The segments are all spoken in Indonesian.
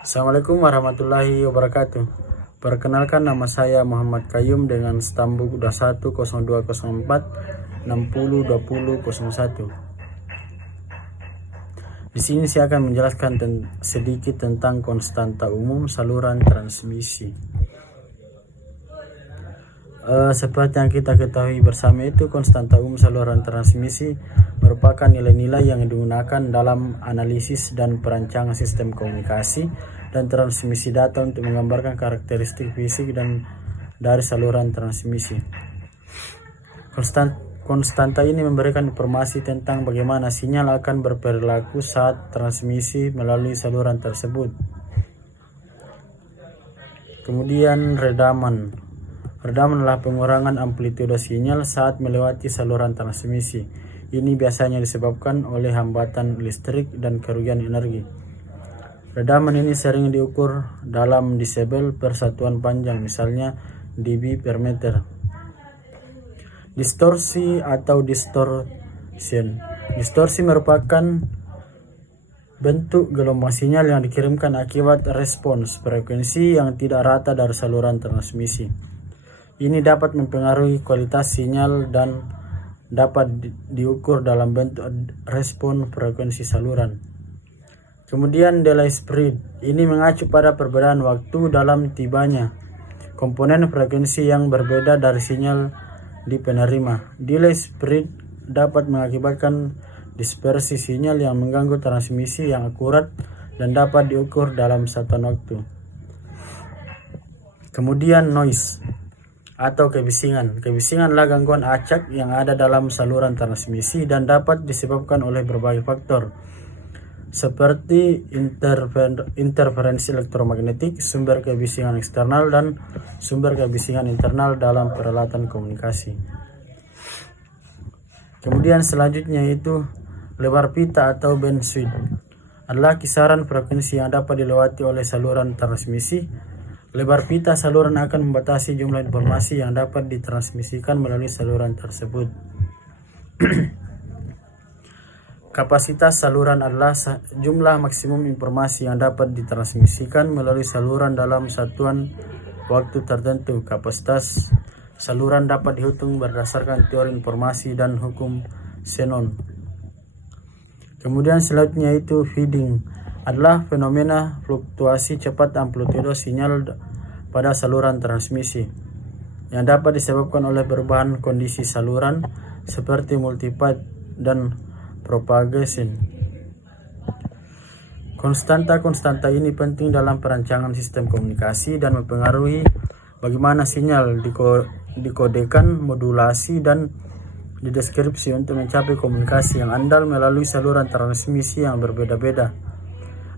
Assalamualaikum warahmatullahi wabarakatuh. Perkenalkan, nama saya Muhammad Qayyum dengan stambuk 210204 602001. Di sini saya akan menjelaskan sedikit tentang konstanta umum saluran transmisi. Seperti yang kita ketahui bersama itu, konstanta umum saluran transmisi merupakan nilai-nilai yang digunakan dalam analisis dan perancangan sistem komunikasi dan transmisi data untuk menggambarkan karakteristik fisik dan dari saluran transmisi. Konstanta ini memberikan informasi tentang bagaimana sinyal akan berperilaku saat transmisi melalui saluran tersebut. Kemudian redaman. Redaman adalah pengurangan amplitude sinyal saat melewati saluran transmisi. Ini biasanya disebabkan oleh hambatan listrik dan kerugian energi. Redaman ini sering diukur dalam desibel per satuan panjang, misalnya dB per meter. Distorsi atau distortion. Distorsi merupakan bentuk gelombang sinyal yang dikirimkan akibat respons frekuensi yang tidak rata dari saluran transmisi. Ini dapat mempengaruhi kualitas sinyal dan dapat diukur dalam bentuk respon frekuensi saluran. Kemudian delay spread. Ini mengacu pada perbedaan waktu dalam tibanya komponen frekuensi yang berbeda dari sinyal di penerima. Delay spread dapat mengakibatkan dispersi sinyal yang mengganggu transmisi yang akurat dan dapat diukur dalam satuan waktu. Kemudian noise atau kebisingan. Kebisingan adalah gangguan acak yang ada dalam saluran transmisi dan dapat disebabkan oleh berbagai faktor seperti interferensi elektromagnetik, sumber kebisingan eksternal, dan sumber kebisingan internal dalam peralatan komunikasi. Kemudian selanjutnya itu lebar pita atau bandwidth adalah kisaran frekuensi yang dapat dilewati oleh saluran transmisi. Lebar pita saluran akan membatasi jumlah informasi yang dapat ditransmisikan melalui saluran tersebut. Kapasitas saluran adalah jumlah maksimum informasi yang dapat ditransmisikan melalui saluran dalam satuan waktu tertentu. Kapasitas saluran dapat dihitung berdasarkan teori informasi dan hukum Shannon. Kemudian selanjutnya itu feeding adalah fenomena fluktuasi cepat amplitude sinyal pada saluran transmisi yang dapat disebabkan oleh perubahan kondisi saluran seperti multipath dan propagation. Konstanta ini penting dalam perancangan sistem komunikasi dan mempengaruhi bagaimana sinyal dikodekan, modulasi, dan dideskripsi untuk mencapai komunikasi yang andal melalui saluran transmisi yang berbeda-beda.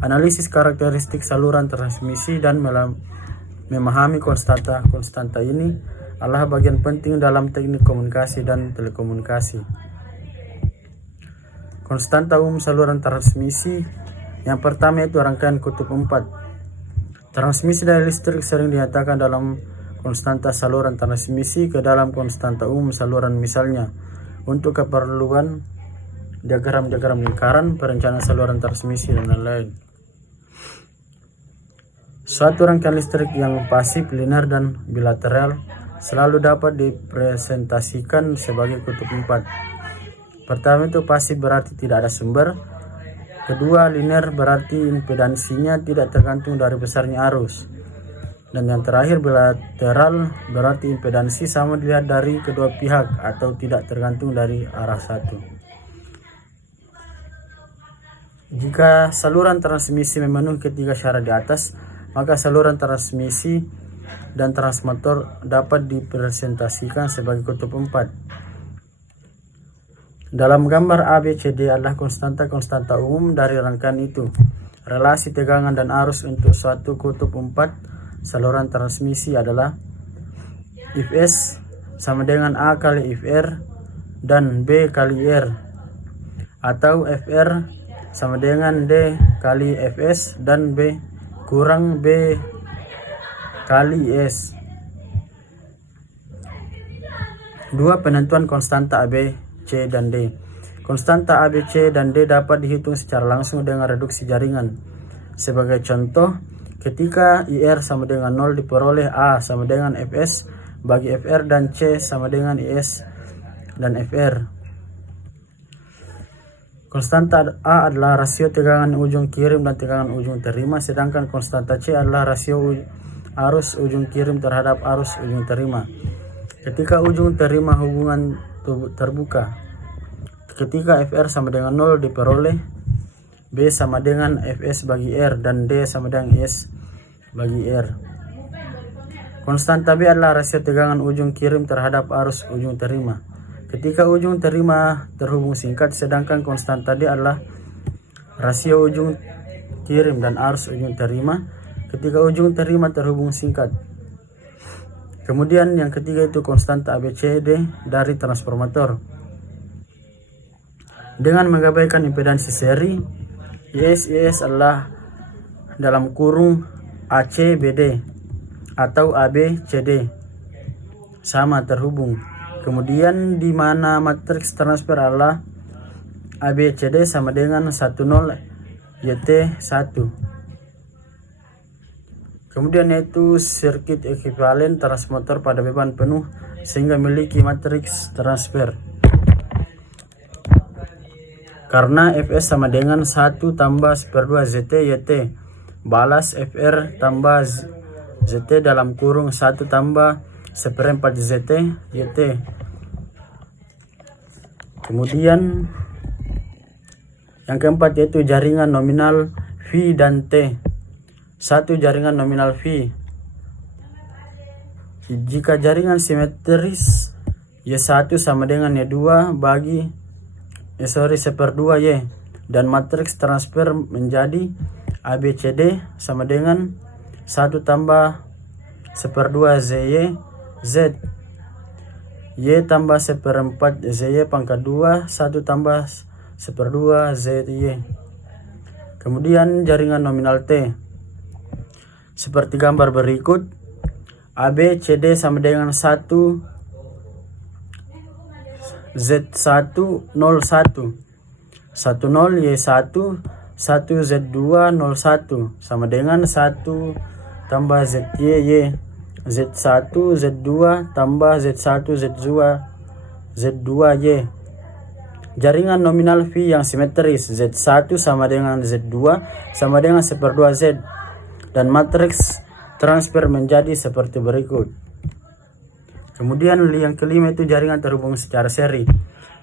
Analisis karakteristik saluran transmisi dan memahami konstanta ini adalah bagian penting dalam teknik komunikasi dan telekomunikasi. Konstanta umum saluran transmisi yang pertama itu rangkaian kutub 4. Transmisi dari listrik sering dinyatakan dalam konstanta saluran transmisi ke dalam konstanta umum saluran, misalnya untuk keperluan diagram lingkaran, perencanaan saluran transmisi, dan lain-lain. Suatu rangkaian listrik yang pasif, linear, dan bilateral selalu dapat dipresentasikan sebagai kutub 4. Pertama itu pasif berarti tidak ada sumber. Kedua, linear berarti impedansinya tidak tergantung dari besarnya arus. Dan yang terakhir, bilateral berarti impedansi sama dilihat dari kedua pihak atau tidak tergantung dari arah satu. Jika saluran transmisi memenuhi ketiga syarat di atas, maka saluran transmisi dan transformator dapat dipresentasikan sebagai kutub 4. Dalam gambar ABCD adalah konstanta umum dari rangkaian itu. Relasi tegangan dan arus untuk suatu kutub 4 saluran transmisi adalah Fs sama dengan A kali Fr dan B kali R, atau Fr sama dengan D kali Fs dan B kurang B kali S. 2. Penentuan konstanta AB, C, dan D. Konstanta A, B, C, dan D dapat dihitung secara langsung dengan reduksi jaringan. Sebagai contoh, ketika IR sama dengan 0 diperoleh A sama dengan Fs bagi Fr dan C sama dengan Is dan Fr. Konstanta A adalah rasio tegangan ujung kirim dan tegangan ujung terima, sedangkan konstanta C adalah rasio arus ujung kirim terhadap arus ujung terima. Ketika ujung terima hubungan terbuka, ketika Fr sama dengan 0 diperoleh B sama dengan Fs bagi R dan D sama dengan Is bagi R. Konstanta B adalah rasio tegangan ujung kirim terhadap arus ujung terima. Ketika ujung terima terhubung singkat, sedangkan konstanta D adalah rasio ujung kirim dan arus ujung terima ketika ujung terima terhubung singkat. Kemudian yang ketiga itu konstanta ABCD dari transformator. Dengan mengabaikan impedansi seri, IS adalah dalam kurung ACBD atau ABCD sama terhubung. Kemudian di mana matriks transfer adalah ABCD sama dengan 10 YT1. Kemudian yaitu sirkuit ekuivalen transformator pada beban penuh sehingga memiliki matriks transfer. Karena Fs sama dengan 1 tambah 1/2 ZT YT balas Fr tambah ZT dalam kurung 1 tambah 1/4 ZT YT. Kemudian yang keempat yaitu jaringan nominal V dan T. Satu jaringan nominal V. Jika jaringan simetris Y1 sama dengan Y2 bagi 1/2 Y dan matriks transfer menjadi ABCD sama dengan 1 tambah 1/2 ZY Z Y tambah 1/4 ZY pangkat 2 1 tambah 1/2 ZY. Kemudian jaringan nominal T seperti gambar berikut. ABCD sama dengan 1 Z1 01 10 Y1 1 Z2 01 sama dengan 1 tambah ZY Y Z1 Z2 tambah Z1 Z2 Y. Jaringan nominal V yang simetris Z1 sama dengan Z2 sama dengan 1/2 Z dan matriks transfer menjadi seperti berikut. Kemudian yang kelima itu jaringan terhubung secara seri.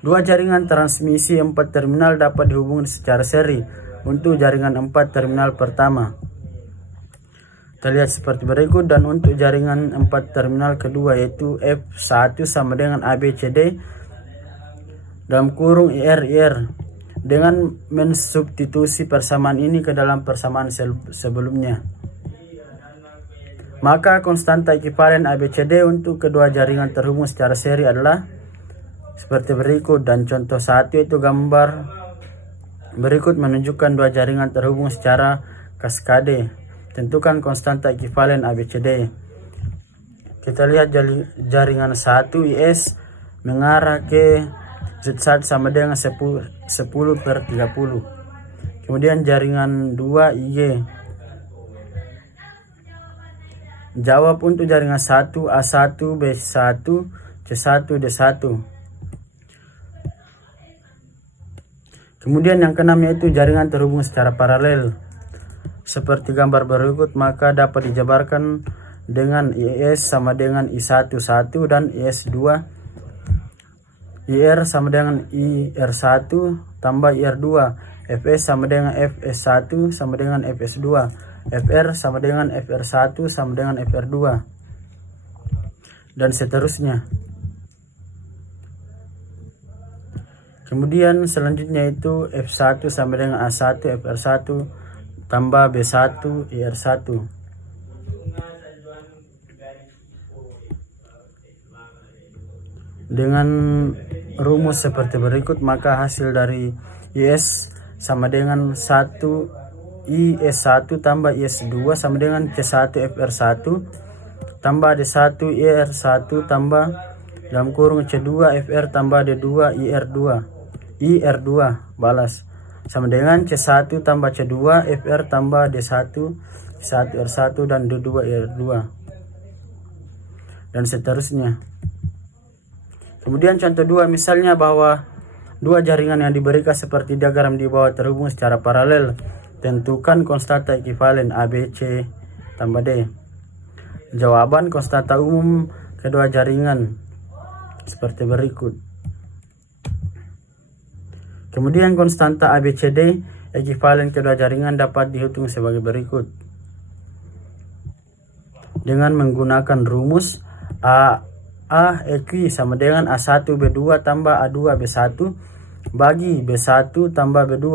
Dua jaringan transmisi 4 terminal dapat dihubungkan secara seri untuk jaringan 4 terminal pertama. Terlihat seperti berikut, dan untuk jaringan 4 terminal kedua yaitu F1 sama dengan ABCD dalam kurung IR dengan mensubstitusi persamaan ini ke dalam persamaan sebelumnya. Maka konstanta ekuivalen ABCD untuk kedua jaringan terhubung secara seri adalah seperti berikut, dan contoh 1 itu gambar berikut menunjukkan dua jaringan terhubung secara kaskade. Tentukan konstanta ekuivalen ABCD. Kita lihat jaringan 1 IS mengarah ke Z1 sama dengan 10/30. Kemudian jaringan 2 IG. Jawab untuk jaringan 1 A1 B1 C1 D1. Kemudian yang keenam yaitu jaringan terhubung secara paralel. Seperti gambar berikut, maka dapat dijabarkan dengan IS sama dengan I11 dan IS2. IR sama dengan IR1 tambah IR2. Fs sama dengan Fs1 sama dengan Fs2. Fr sama dengan Fr1 sama dengan Fr2, dan seterusnya. Kemudian selanjutnya itu F1 sama dengan A1 Fr1 tambah B1 IR1. Dengan rumus seperti berikut, maka hasil dari IS sama dengan 1 IS1 tambah IS2 sama dengan C1 Fr1 tambah D1 IR1 tambah dalam kurung C2 Fr tambah D2 IR2 balas sama dengan C1 tambah C2 FR tambah D1 C1 R1 dan D2 R2 dan seterusnya. Kemudian contoh 2, misalnya bahwa dua jaringan yang diberikan seperti diagram di bawah terhubung secara paralel. Tentukan konstanta ekuivalen ABC tambah D. Jawaban konstanta umum kedua jaringan seperti berikut. Kemudian konstanta ABCD ekuivalen kedua jaringan dapat dihitung sebagai berikut. Dengan menggunakan rumus A eki sama dengan A1 B2 tambah A2 B1 bagi B1 tambah B2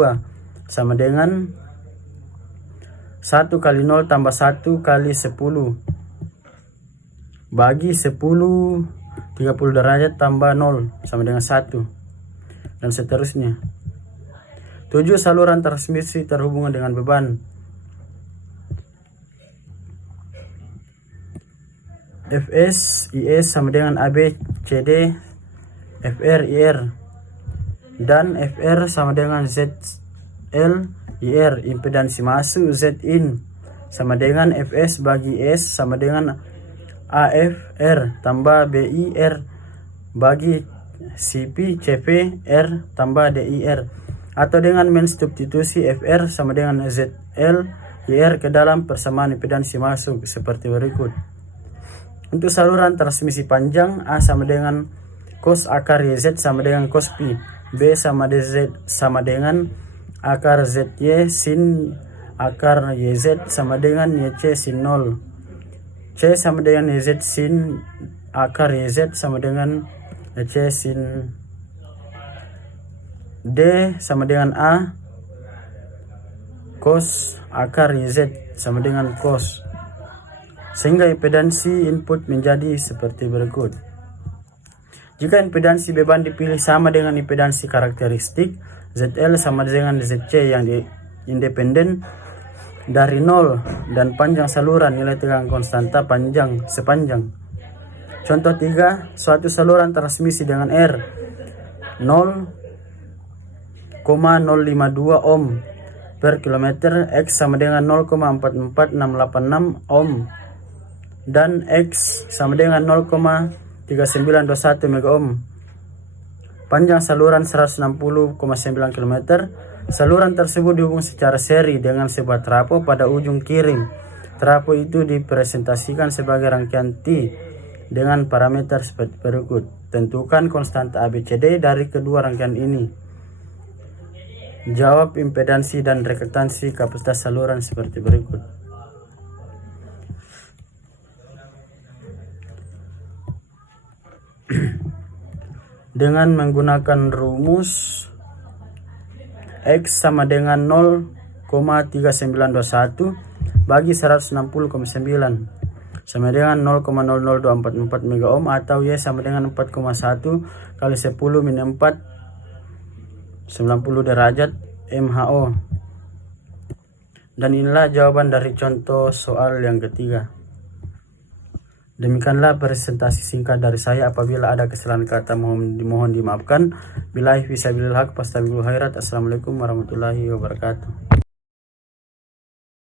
sama dengan 1 kali 0 tambah 1 kali 10 bagi 10 30 derajat tambah 0 sama dengan 1 dan seterusnya. 7. Saluran transmisi terhubung dengan beban. Fs Is sama dengan AB CD Fr Ir dan Fr sama dengan ZL Ir. Impedansi masuk Zin sama dengan Fs bagi S sama dengan AFR tambah BIR bagi CP CP R tambah DIR, atau dengan mensubstitusi FR sama dengan ZL IR ke dalam persamaan impedansi masuk seperti berikut. Untuk saluran transmisi panjang, A sama dengan cos akar YZ sama dengan cos Pi, B sama DZ sama dengan akar ZY sin akar YZ sama dengan YC sin 0, C sama dengan YZ sin akar YZ sama dengan YC sin, D sama dengan A cos akar YZ sama dengan cos, sehingga impedansi input menjadi seperti berikut. Jika impedansi beban dipilih sama dengan impedansi karakteristik, ZL sama dengan ZC yang independen dari 0 dan panjang saluran nilai tegangan konstanta panjang sepanjang. Contoh 3, suatu saluran transmisi dengan R 0,052 ohm per kilometer, X sama dengan 0,44686 ohm dan X sama dengan 0,3921 mega ohm. Panjang saluran 160,9 km. Saluran tersebut dihubung secara seri dengan sebuah trafo pada ujung kiri. Trafo itu dipresentasikan sebagai rangkaian T dengan parameter seperti berikut. Tentukan konstanta ABCD dari kedua rangkaian ini. Jawab impedansi dan reaktansi kapasitas saluran seperti berikut. Dengan menggunakan rumus X sama dengan 0,3921 bagi 160,9 sama dengan 0,00244 mega ohm, atau Y sama dengan 4,1 kali 10 min 4 90 derajat MHO. Dan inilah jawaban dari contoh soal yang ketiga. Demikianlah presentasi singkat dari saya. Apabila ada kesalahan kata mohon dimaafkan. Billahi fisabilillah haq fastabiqul khairat. Assalamualaikum warahmatullahi wabarakatuh.